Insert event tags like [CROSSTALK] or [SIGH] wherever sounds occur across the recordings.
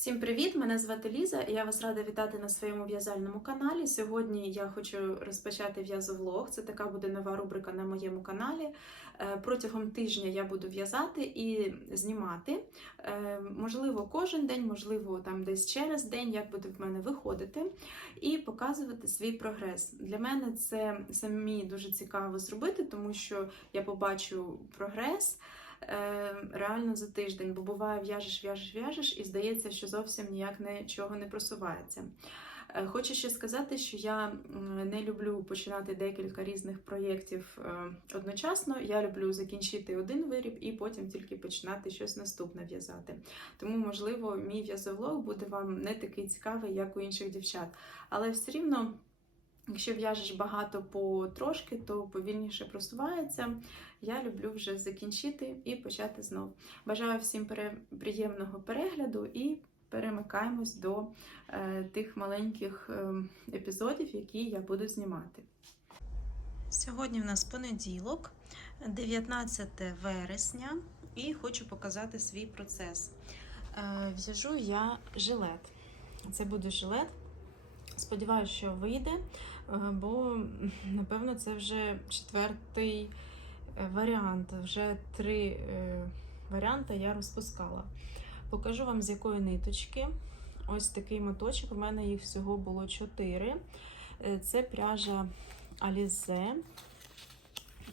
Всім привіт! Мене звати Ліза, і я вас рада вітати на своєму в'язальному каналі. Сьогодні я хочу розпочати в'язовлог. Це така буде нова рубрика на моєму каналі. Е, Протягом тижня я буду в'язати і знімати. Е, Можливо, кожен день, можливо, там десь через день, як буде в мене виходити, і показувати свій прогрес. Для мене це самі дуже цікаво зробити, тому що я побачу прогрес реально за тиждень, бо буває, в'яжеш, в'яжеш, в'яжеш, і здається, що зовсім ніяк нічого не просувається. Е, Хочу ще сказати, що я не люблю починати декілька різних проєктів е, одночасно. Я люблю закінчити один виріб і потім тільки починати щось наступне в'язати. Тому, можливо, мій в'язовлог буде вам не такий цікавий, як у інших дівчат. Але все рівно. Якщо в'яжеш багато по трошки, то повільніше просувається. Я люблю вже закінчити і почати знов. Бажаю всім приємного перегляду і перемикаємось до е, тих маленьких е, епізодів, які я буду знімати. Сьогодні в нас понеділок, 19 вересня, і хочу показати свій процес. Е, В'яжу я жилет. Це буде жилет. Сподіваюся, що вийде, бо напевно це вже четвертий е, варіант. Вже три е, варіанти я розпускала. Покажу вам з якої ниточки. Ось такий моточок. У мене їх всього було чотири. Е, Це пряжа Alize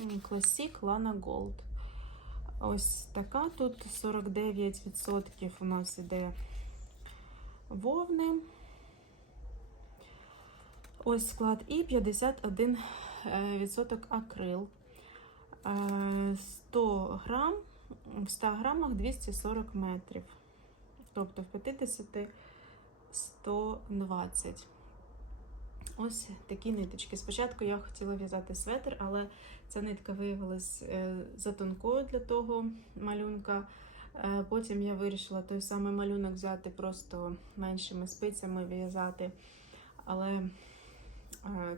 Classic Lana Gold. Ось така. Тут 49% у нас іде вовни. Ось склад і 51% акрил. Е, 100 грам, в 100 грамах 240 метрів. Тобто в 50 120. Ось такі ниточки. Спочатку я хотіла в'язати светр, але ця нитка виявилась е, за тонкою для того малюнка. Е, Потім я вирішила той самий малюнок взяти просто меншими спицями в'язати. Але е,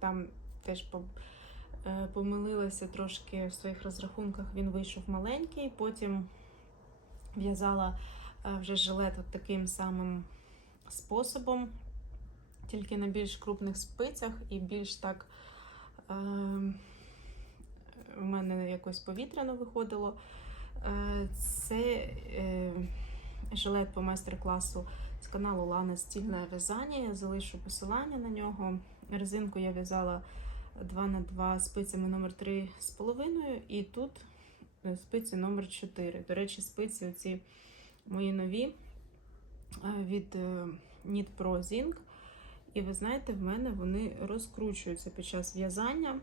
там теж е, помилилася трошки в своїх розрахунках. Він вийшов маленький. Потім в'язала е, вже жилет от таким самим способом, тільки на більш крупних спицях і більш так е, в мене якось повітряно виходило. Це жилет по майстер-класу з каналу Лана Стільне в'язання. Я залишу посилання на нього. Резинку я в'язала 2 на 2 спицями номер 3 з половиною, і тут е, спиці номер 4. До речі, спиці оці мої нові е, від е, Knit Pro Zinc. І ви знаєте, в мене вони розкручуються під час в'язання.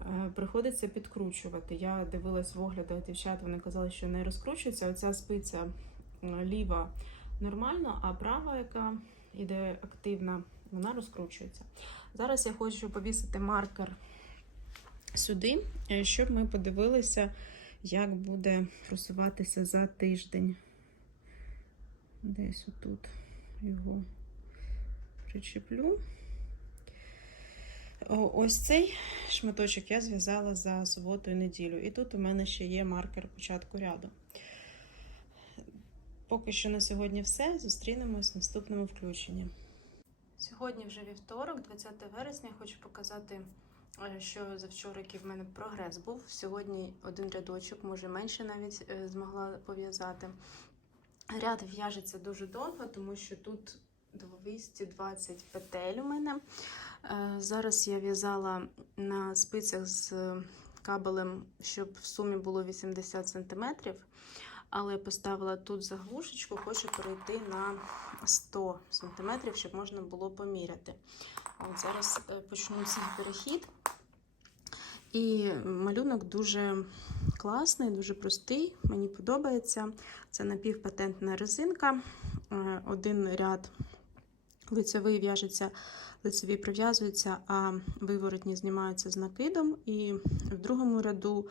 Е, Приходиться підкручувати. Я дивилась в оглядах дівчат, вони казали, що не розкручується. Оця спиця е, ліва нормально, а права, яка йде активна, вона розкручується. Зараз я хочу повісити маркер сюди, е, щоб ми подивилися, як буде просуватися за тиждень. Десь отут його причеплю. Ось цей шматочок я зв'язала за суботу і неділю. І тут у мене ще є маркер початку ряду. Поки що на сьогодні все. Зустрінемось в наступному включенні. Сьогодні вже вівторок, 20 вересня. Хочу показати, е, що завчора який в мене прогрес був. Сьогодні один рядочок, може менше навіть е, змогла пов'язати. Ряд в'яжеться дуже довго, тому що тут 220 петель у мене. Е, Зараз я в'язала на спицях з кабелем, щоб в сумі було 80 см. Але поставила тут заглушечку, хочу перейти на 100 см, щоб можна було поміряти. От зараз е, цей перехід. І малюнок дуже класний, дуже простий, мені подобається. Це напівпатентна резинка. Е, Один ряд лицевий в'яжеться, лицеві прив'язуються, а виворотні знімаються з накидом. І в другому ряду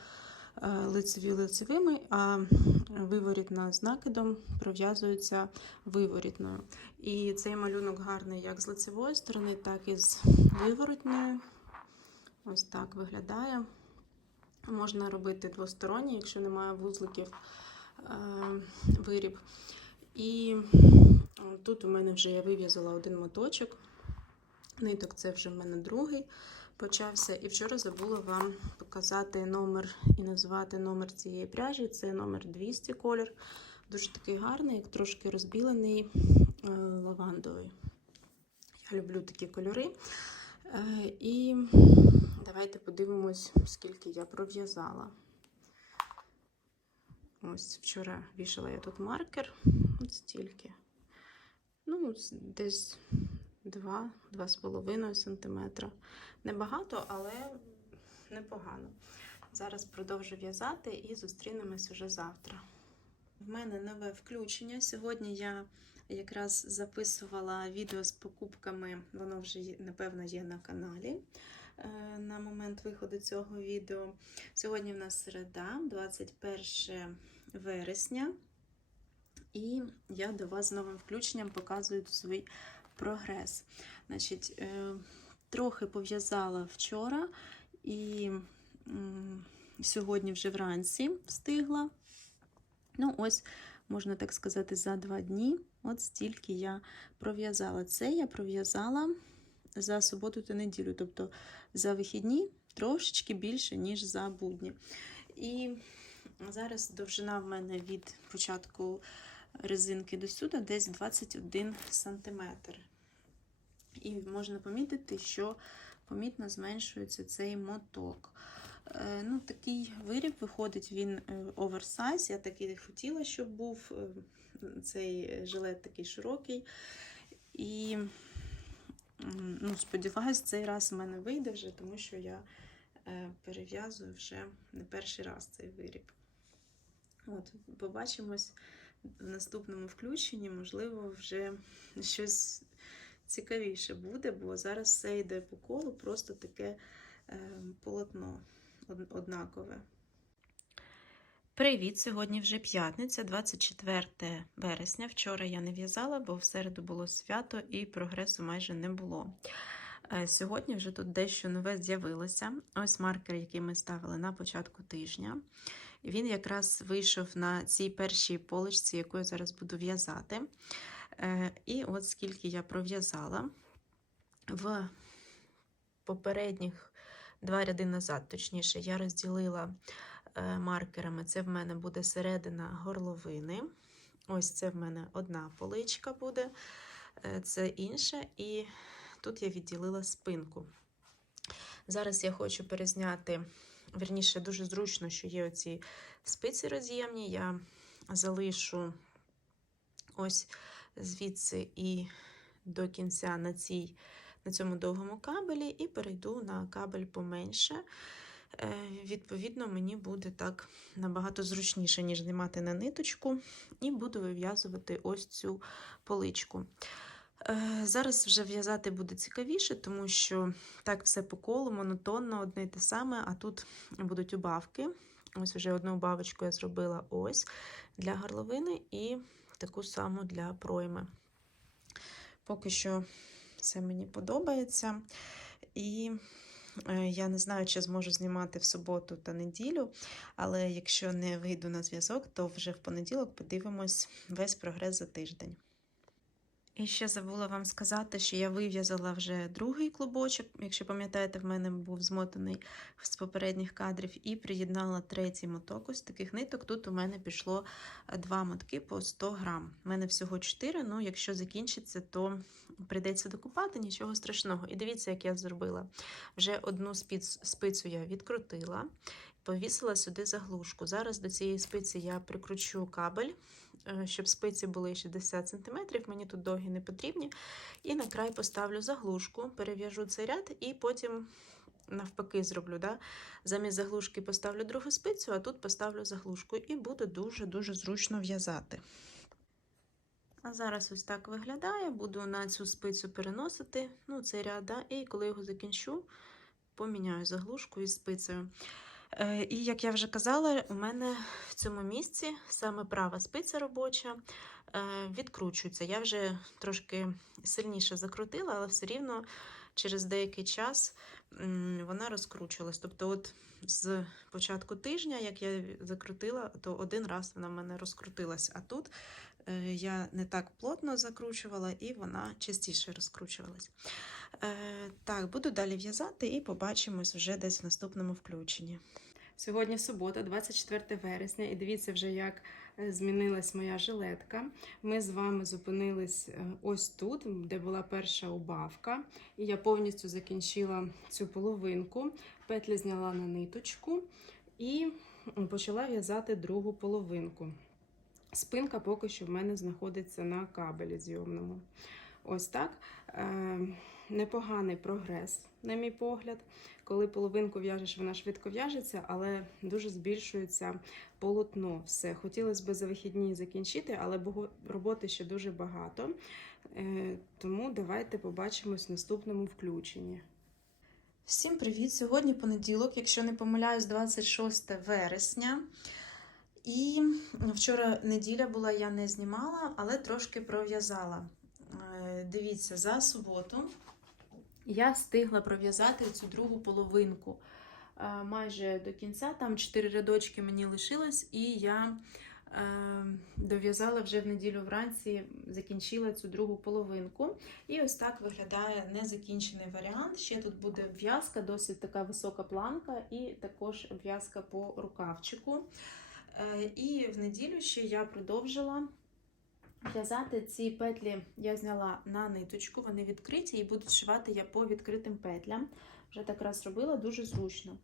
лицеві лицевими, а виворітна з накидом прив'язується виворітною. І цей малюнок гарний як з лицевої сторони, так і з виворотньої. Ось так виглядає. Можна робити двосторонній, якщо немає вузликів е, виріб. І тут у мене вже я вив'язала один моточок. Ниток це вже в мене другий почався. І вчора забула вам показати номер і назвати номер цієї пряжі. Це номер 200 колір. Дуже такий гарний, як трошки розбілений е, лавандовий. Я люблю такі кольори. Е, і давайте подивимось, скільки я пров'язала. Ось вчора вішала я тут маркер. Ось стільки. Ну, десь 2-2,5 см. Небагато, але непогано. Зараз продовжу в'язати і зустрінемось уже завтра. В мене нове включення. Сьогодні я якраз записувала відео з покупками, воно вже, напевно, є на каналі е, на момент виходу цього відео. Сьогодні в нас середа, 21 вересня, і я до вас з новим включенням показую свій прогрес. Значить, е, трохи пов'язала вчора і сьогодні вже вранці встигла. Ну, ось, можна так сказати, за два дні. От стільки я пров'язала. Це я пров'язала за суботу та неділю, тобто за вихідні трошечки більше, ніж за будні. І зараз довжина в мене від початку резинки до сюди десь 21 см. І можна помітити, що помітно зменшується цей моток. Е, Ну, Такий виріб виходить, він е, оверсайз. Я такий хотіла, щоб був е, цей жилет такий широкий. І ну, сподіваюсь, цей раз в мене вийде вже, тому що я перев'язую вже не перший раз цей виріб. От, побачимось в наступному включенні, можливо, вже щось цікавіше буде, бо зараз все йде по колу, просто таке е, полотно однакове. Привіт! Сьогодні вже п'ятниця, 24 вересня. Вчора я не в'язала, бо в середу було свято і прогресу майже не було. Е, Сьогодні вже тут дещо нове з'явилося. Ось маркер, який ми ставили на початку тижня. Він якраз вийшов на цій першій поличці, яку я зараз буду в'язати. Е, І от скільки я пров'язала в попередніх два ряди назад, точніше, я розділила е, маркерами. Це в мене буде середина горловини. Ось це в мене одна поличка буде, е, це інша, і тут я відділила спинку. Зараз я хочу перезняти, верніше, дуже зручно, що є оці спиці роз'ємні. Я залишу ось звідси і до кінця на, цій, на цьому довгому кабелі, і перейду на кабель поменше. Е, Відповідно, мені буде так набагато зручніше, ніж знімати на ниточку, і буду вив'язувати ось цю поличку. Е, Зараз вже в'язати буде цікавіше, тому що так все по колу, монотонно, одне й те саме, а тут будуть убавки. Ось вже одну убавочку я зробила ось для горловини і таку саму для пройми. Поки що все мені подобається. І е, я не знаю, чи зможу знімати в суботу та неділю, але якщо не вийду на зв'язок, то вже в понеділок подивимось весь прогрес за тиждень. І ще забула вам сказати, що я вив'язала вже другий клубочок. Якщо пам'ятаєте, в мене був змотаний з попередніх кадрів, і приєднала третій моток ось таких ниток. Тут у мене пішло е, два мотки по 100 грам. У мене всього 4, ну якщо закінчиться, то прийдеться докупати, нічого страшного. І дивіться, як я зробила. Вже одну спіц, спицю я відкрутила, повісила сюди заглушку. Зараз до цієї спиці я прикручу кабель е, щоб спиці були 60 см, мені тут довгі не потрібні. І на край поставлю заглушку, перев'яжу цей ряд і потім навпаки зроблю. Да? Замість заглушки поставлю другу спицю, а тут поставлю заглушку і буду дуже-дуже зручно в'язати. А зараз ось так виглядає. Буду на цю спицю переносити ну, цей ряд, да? і коли його закінчу, поміняю заглушку із спицею. Е, І як я вже казала, у мене в цьому місці саме права спиця робоча е, відкручується. Я вже трошки сильніше закрутила, але все рівно через деякий час вона розкручувалась. Тобто, от з початку тижня, як я закрутила, то один раз вона в мене розкрутилась. А тут е, я не так плотно закручувала, і вона частіше розкручувалась. Е, Так, буду далі в'язати і побачимось вже десь в наступному включенні. Сьогодні субота, 24 вересня, і дивіться вже, як змінилась моя жилетка. Ми з вами зупинились е, ось тут, де була перша убавка. І я повністю закінчила цю половинку. Петлі зняла на ниточку і почала в'язати другу половинку. Спинка поки що в мене знаходиться на кабелі зйомному. Ось так. Е, непоганий прогрес, на мій погляд. Коли половинку в'яжеш, вона швидко в'яжеться, але дуже збільшується полотно. Все. Хотілося б за вихідні закінчити, але роботи ще дуже багато. Е, тому давайте побачимось в наступному включенні. Всім привіт! Сьогодні понеділок, якщо не помиляюсь, 26 вересня. І вчора неділя була, я не знімала, але трошки пров'язала. Е, Дивіться, за суботу я встигла пров'язати цю другу половинку. Е, Майже до кінця, там 4 рядочки мені лишилось, і я е, дов'язала вже в неділю вранці, закінчила цю другу половинку. І ось так виглядає незакінчений варіант. Ще тут буде в'язка, досить така висока планка, і також в'язка по рукавчику. Е, І в неділю ще я продовжила в'язати ці петлі. Я зняла на ниточку, вони відкриті, і буду шивати я по відкритим петлям. Вже так раз робила, дуже зручно.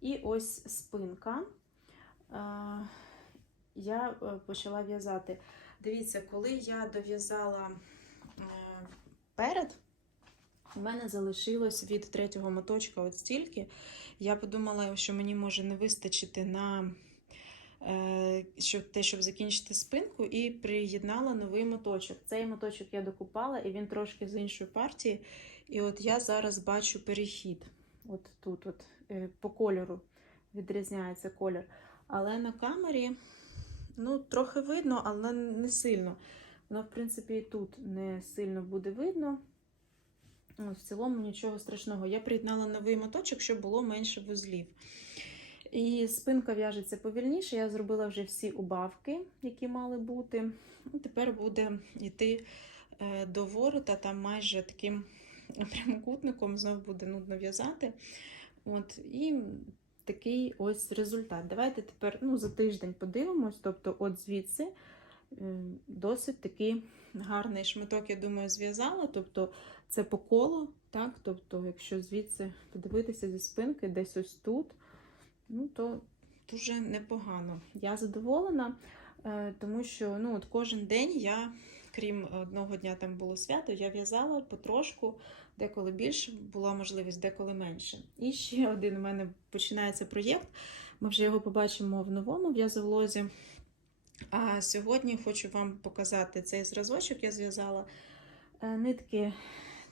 І ось спинка. Е, Я е, почала в'язати. Дивіться, коли я дов'язала е, перед, у мене залишилось від третього моточка от стільки. Я подумала, що мені може не вистачити на щоб, те, щоб закінчити спинку, і приєднала новий моточок. Цей моточок я докупала, і він трошки з іншої партії. І от я зараз бачу перехід. От тут, от, е, по кольору відрізняється колір. Але на камері ну, трохи видно, але не сильно. Воно, в принципі, і тут не сильно буде видно. В цілому нічого страшного. Я приєднала новий моточок, щоб було менше вузлів. І спинка в'яжеться повільніше. Я зробила вже всі убавки, які мали бути. І тепер буде йти е, до ворота, там майже таким [LAUGHS] прямокутником знов буде нудно в'язати. От, і такий ось результат. Давайте тепер ну, за тиждень подивимось. Тобто, от звідси е, досить такий гарний шматок, я думаю, зв'язала. Тобто, це по колу, так? Тобто, якщо звідси подивитися зі спинки, десь ось тут, ну то дуже непогано. Я задоволена, е, тому що ну, от кожен день я, крім одного дня, там було свято, я в'язала потрошку, деколи більше, була можливість, деколи менше. І ще один у мене починається проєкт. Ми вже його побачимо в новому в'язовлозі. А сьогодні хочу вам показати цей зразочок, я зв'язала Е, нитки.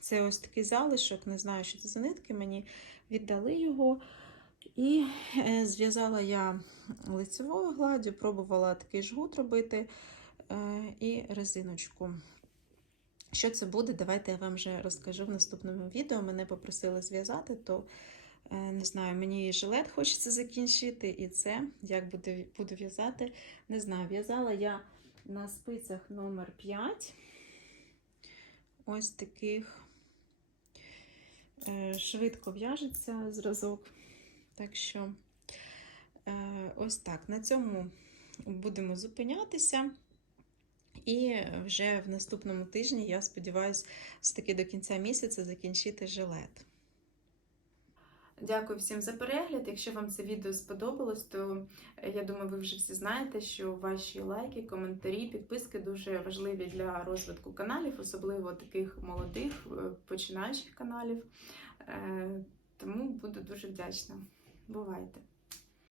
Це ось такий залишок, не знаю, що це за нитки, мені віддали його. І е, зв'язала я лицевою гладдю, пробувала такий жгут робити е, і резиночку. Що це буде, давайте я вам вже розкажу в наступному відео. Мене попросили зв'язати, то е, не знаю, мені і жилет хочеться закінчити, і це як буду, буду в'язати, не знаю. В'язала я на спицях номер 5 ось таких швидко в'яжеться зразок. Так що, е, ось так. На цьому будемо зупинятися. І вже в наступному тижні, я сподіваюся, все-таки до кінця місяця закінчити жилет. Дякую всім за перегляд. Якщо вам це відео сподобалось, то е, я думаю, ви вже всі знаєте, що ваші лайки, коментарі, підписки дуже важливі для розвитку каналів, особливо таких молодих, е, починаючих каналів. Тому буду дуже вдячна. Бувайте!